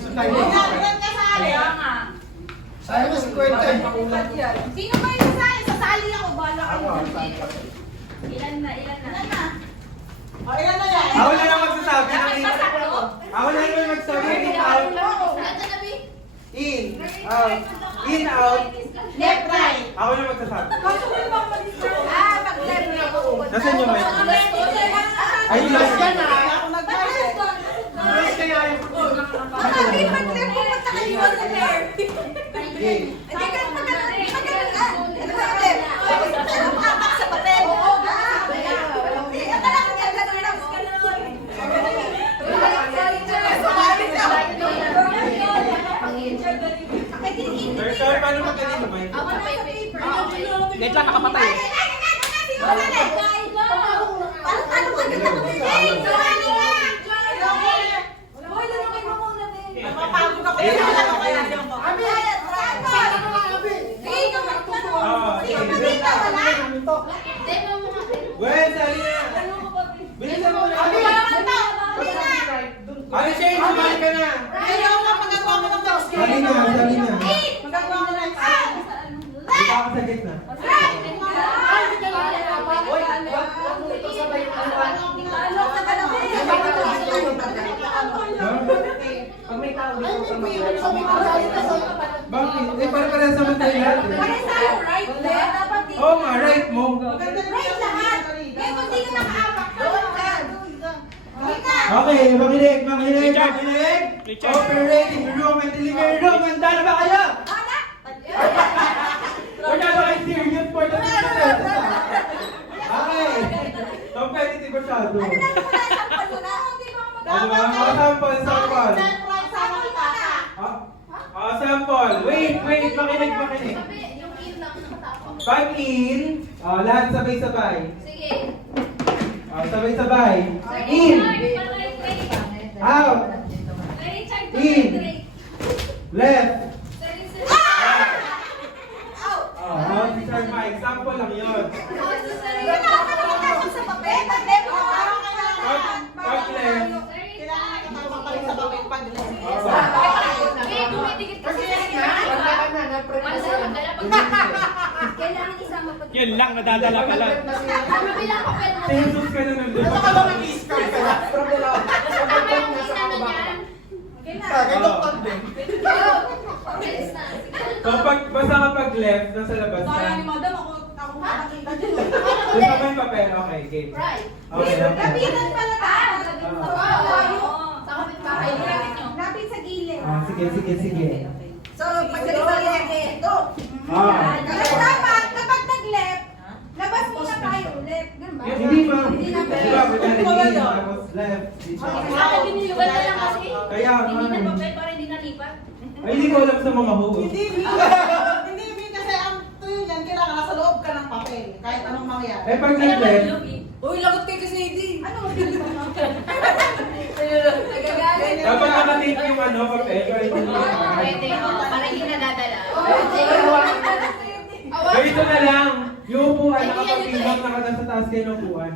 Ilan kasali? Sayang si Kwenta. Sino ba yung sasali? Sasali ako. Bala kayo. Ilan na? Ilan na? O, ilan na yan? Ako na lang magsasabi. Dapat masakto? Ako na lang magsasabi. In, out. In, out. In, out. Left, right. Ako na magsasabi. Pag-left na ako. Nasaan yung mic? Ay, last last na. Ako nag-left. Last kaya yung... Hindi, pag-left po punta kayo sa left. Okay. Hindi ka magaling ka. Pag-left. Apak sa papel. Hindi, akala ko niya gano'n lang. Sir, paano magkanino ba yun? Ako na sa paper. Net lang nakapatay. Mapapagod ako yan. Ano kaya yung mo? Demo mo nga. Gwen, sali na! Bilisan mo na! Ano siya yung sumali ka na? Ayaw nga magagawa mo ng box. Sali na, sali na. Magagawa mo ng Dito ako sa gitna. Pag may tao dito sa mga Bakit? Eh, para sa tayo lahat eh. Oo nga, right mo. Okay, makinig, makinig, makinig. Operating room and delivery room. Handa na ba kayo? Wala ba kayo serious for the business? Okay. Competitive masyado. Ano ba? Mga sample, sample. Sample. Wait, makinig, makinig. Yung in lang nakatapos. Pag in, lahat sabay-sabay. Sige. Sabay-sabay. In, out, in, left. Out, si Sir Mike. Sample lang yun. Pag left. Kailangan isama pa. Yun lang, nadadala ka lang. Bilang papel mo. Jesus ka na nandun. Ano ka ba mag-i-scar ka na? Pero wala. Papel mo isa na yan. Bilis na. Kapag basta kapag left, nasa labas ka. Doon pa may papel. Okay, game. Right. Okay, okay. Sa kapitbahay. Lapit sa gilid. Sige. So, pagsalita ito. Kasi dapat, kapag nag-left, labas muna tayo. Left. Ganun ba? Hindi ba? Hindi na Di ba? Kunyari, in, tapos left. Biniliwan na lang kasi. Kaya, Hindi na papel para hindi nalipat. ay, hindi ko alam sa mga host. Hindi, kasi ang tuyo yan, kailangan nasa loob ka ng papel. Kahit anong mangyari. Eh, pag nag-left, Uy, lagot kay kasi hindi. Ano? Nagagalit. dapat nakatape yung papel. Para hindi Pwede, para hindi nadadala. Ganito na lang. Yung upuan, nakapag-iwag na ka sa taas kayo ng upuan.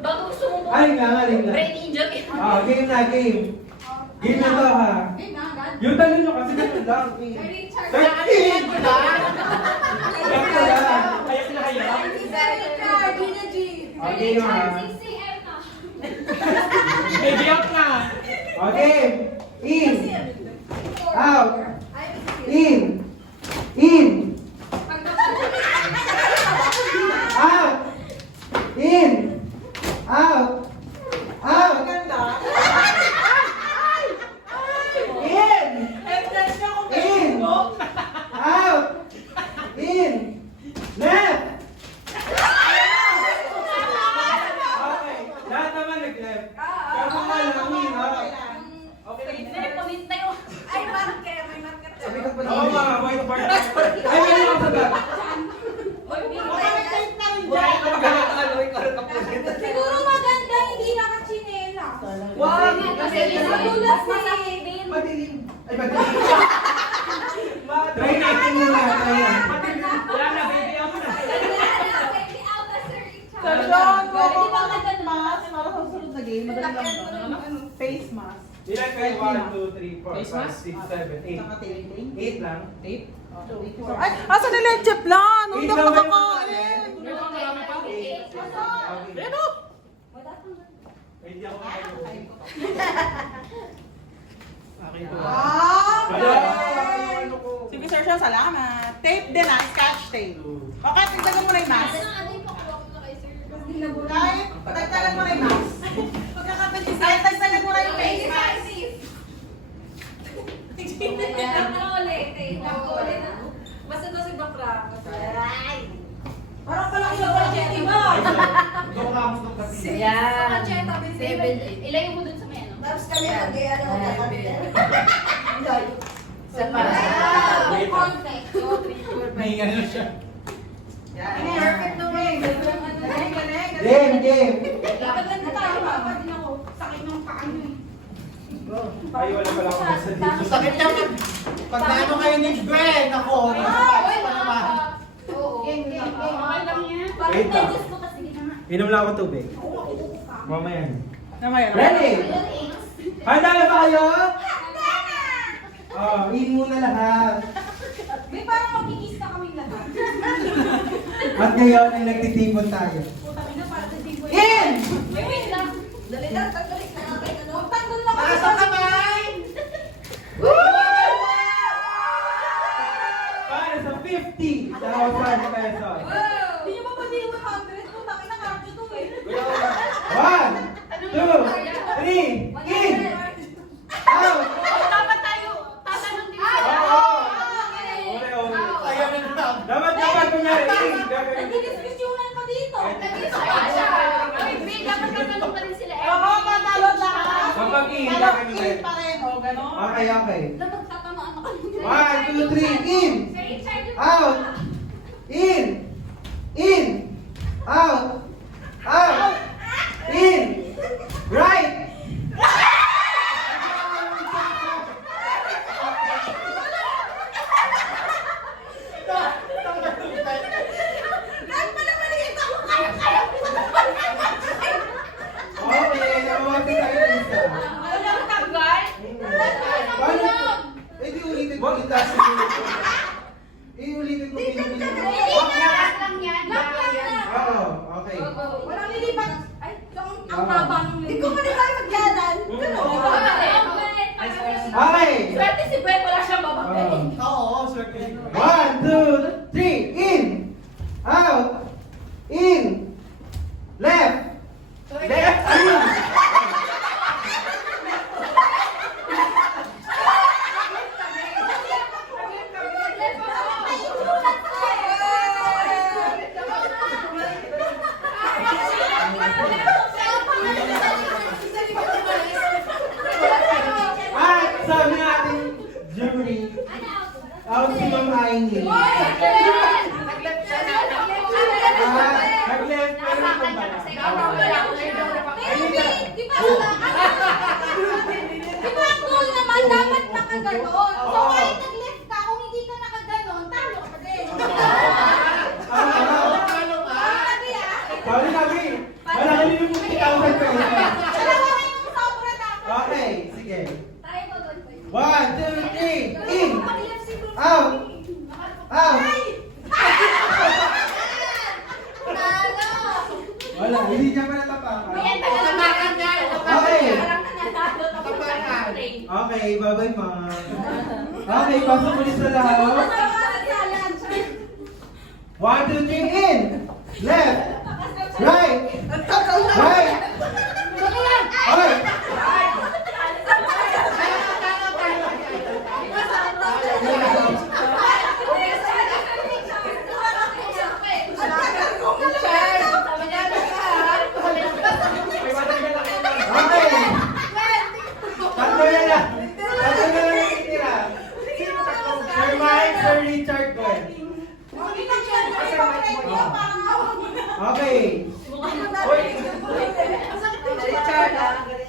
Baka gusto mo po. Aling lang. Brain injury. Game na, game. Game na to, ha. Yung talo nyo kasi ganun lang. Richard. Thirteen! Left ko lang. Kayak na kaya. Okay, yung ha. 6 a.m. na. Baby out na. Okay. In. Out. In. In. Out. In. Out. Out. Maganda. In. Evidence niya kung In. Out. In. Left. Okay. Lahat naman nag-left. Kaso nga lang, in, ha? Ay, marker. May marker. Sabi ka pa Oo nga, whiteboard. Ay, may lang sa bag. Baka may tape na rin dyan. Siguro maganda, hindi nakachinela. Wag! Kasi Madulas na Madilim. Ay, madilim. Try natin muna. Try natin. Wala na, baby out na. John, go mask para sa susunod na game. Madali lang. Face mask. Ilan kayo? 1, 2, 3, 4, Face 5, mask? 6, 7, 8. 8 lang. 8? Ay, asa na leche plan? Hindi ako Ikaw ba yung makakain. Meron marami pa. Okay. Ano? Hindi ako makakain. Akin to. Ah, Wala. okay. Ano ko? Sige, Sir Sean, salamat. Tape din ah, scotch tape. Okay, tignan mo na yung mask. Kahit, tagtagan mo na yung mask. Pagkakapit yung kahit tagtagan mo na yung face mask. Basta daw si Bakra. Parang pala yung budget, di ba? Ito ko kamos ng kasi. Yan. 7, 8. Ilagay mo dun sa may ano. Tapos kami nag-iano Sa Wait. contact. May ano siya. Perfect na way. Galing, galing. Game, game. Dapat lang tayo. din ako. Sakit ng paan yun. Ay, wala pala ako nasa dito. Sakit lang pag naano kayo ni Gwen, ako, nasa pa naman. Oo. Game, game, game. Okay lang yan. Wait lang. Just mo kasi na. Inom lang ako tubig. Mamaya. Namaya. Ready? Ayun, Handa na ba kayo? Oh, in muna lahat. May parang magkikis na kaming lahat. At ngayon ay nagtitipon tayo. Putang ina, para sa tipo. In! wait lang. Dali lang, tagdalik na natin. Ano? Tanggol na Para sa kamay! Para sa 50,000 pesos. Hindi nyo ba pwede yung 100? Putang ina, cardio to eh. 1, 2, 3, in! Out! Dapat tayo tatanong din sila. Oo. Okay. Uli, uli. Ayaw na lang. Dapat kunyari, in! Gagawin. Nagdidiskusyonan pa dito. Dapat tatanong pa rin sila. Oo, matalo lahat. Kapag in, Pero gagawin in ulit. pa rin, o gano'n. Okay, okay. Dapat tatamaan ako. 1, 2, 3, in! Sir Richard, Out! In! In! Out! Out! In! Right! Kahit pala maliit ako, Okay, namawagin tayo ng isa. walang tagal. Paano? Eh, di ulitin ko yung taas. Iulitin ko pinupilit. Lakas lang yan. Lakas lang. Oo, okay. Walang lilipat. Ay, ang Tama. baba nung lilipat. Ikaw pa rin tayo maglalan. Okay! Swerte si Ben, wala siyang babagaling. Oo, sir. 1, 2, 3, in! Out! In! Left! Left! Ayun! At sabi ng ating jury, out si Ma'am Aini. Nag-left pero nagpabala. Di ba ang goal naman dapat nakaganon? So kahit nag-left ka, kung hindi ka nakaganon, talo ka din. Sabi ah. Sabi nabi, wala ka nila 50,000 pesos. Dalawa kayo ng sobra dapat. Okay, sige. Tayo ko doon. 1, 2, 3, in! Out! Out! Wala, hindi niya pa natapakan. Okay. Okay, bye-bye ma'am. Okay, pasok ulit sa lahat. 1, 2, 3, in! Left! Right! Right! Okay! Okay! Tatlo na lang! Tatlo na lang yung titira. Sir Mike, Sir Richard, Gwen. Okay.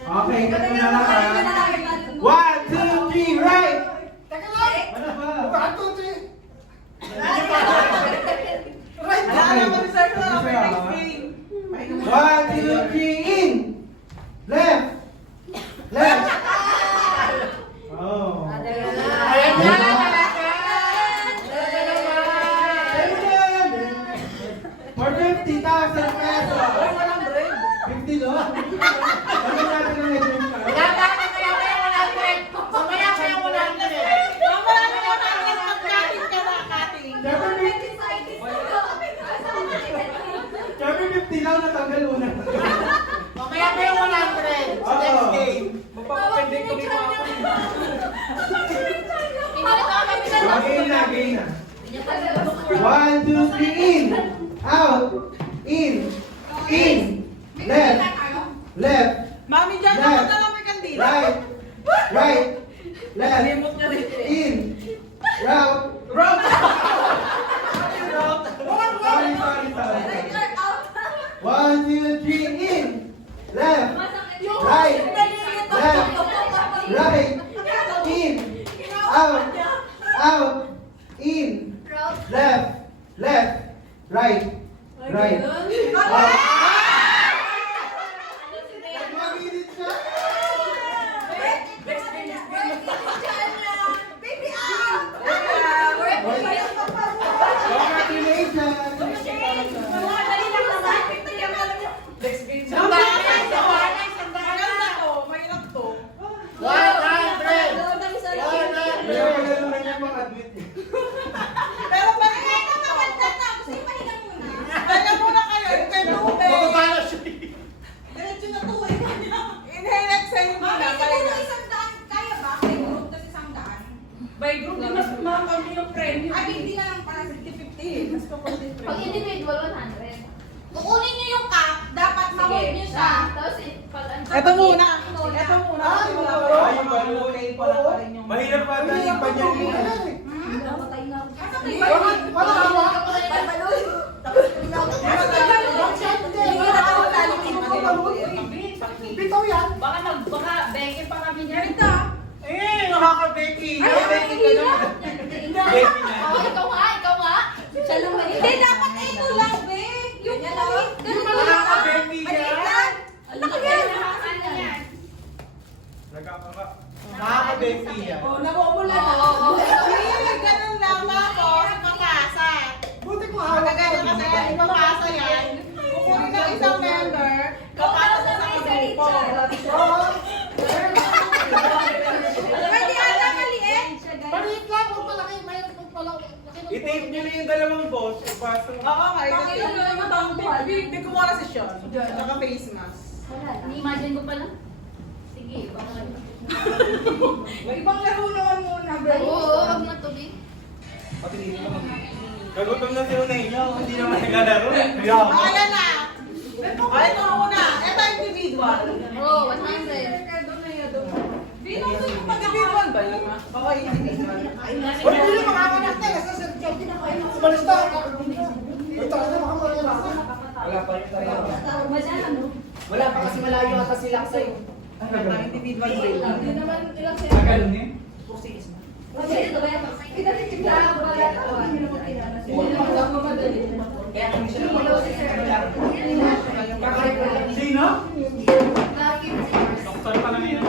Okay, ganun na lang ha. 1, 2, 3, right! Ano ba? 1, 2, 3. One, two, three, in! Left! Left! Game na. 1, 2, 3, in. Out. In. In. Left. Left. Mami, dyan Left. ako na lang may kandila. Right. Right. Left. Limot niya rin. In. Route. Route! Sorry. 1, 2, 3, in. Left. Right. Left. Right. In. Out. Out. In. Left. Left. Right. Right. Out. Nagmamilit siya. Congratulations. Maganda to, mahirap to. 100! Kaya magano na niya mag-admit eh. Pero parang kaya muna kayo, kay Tubig. Bababa siya. Diretso na to eh. Inhale, exhale muna. By group, di mas makakami yung premium. Hindi na lang para 50-50. Mas kukunti Pag individual, 100. Kukunin nyo yung cup, dapat ma-hold nyo siya. Tapos, pag Ito muna. Ito muna. Ay, Wala yung pa rin. balon. Okay, wala pa rin yung... Mahirap pa tayo yung panyan niya. Namatay na ako. Wala ba? Bitaw yan. Baka beke pa kami niya. Nakaka-Becky. Oh, ikaw nga. Siya lang ba? Hindi, dapat ito lang, be. Yung point. Ganun lang. Nakaka-Becky Maliit yan. lang. Ano yan? Nagkakaka. Nakaka-Becky yan. Oh, nabubula na. Oo. Hindi, ganun lang. Tapos, ipapasa. Buti ko hawak. Magagano kasi yan, ipapasa yan. Kukunin ng isang member, kapasa sa grupo. Pwede ata maliit. Maliit lang. Huwag malaki. Mayroon pang palaki. I-tape nyo na yung dalawang boss. Ipasa mo. Oo nga, ito big kumura si Sean. Naka-face mask. Ni-imagine ko pala. Sige, baka May ibang laro naman muna, bro. Oo, wag na to, Big. Kagutom na si Ronelio. Hindi naman naglalaro. Ayan na. Ito muna. Ito individual. Oo, 100. Binong ko yung pag-individual ba yun? Oo, individual. Uy, hindi makakanak na. Nasa Sir Joe. Sumalis na. Ito kasi makamali na. Wala pa rin tayo. Wala pa kasi malayo ata sila sa'yo. Ang individual break. Tagal niya. Sino? Doktor pa na ngayon.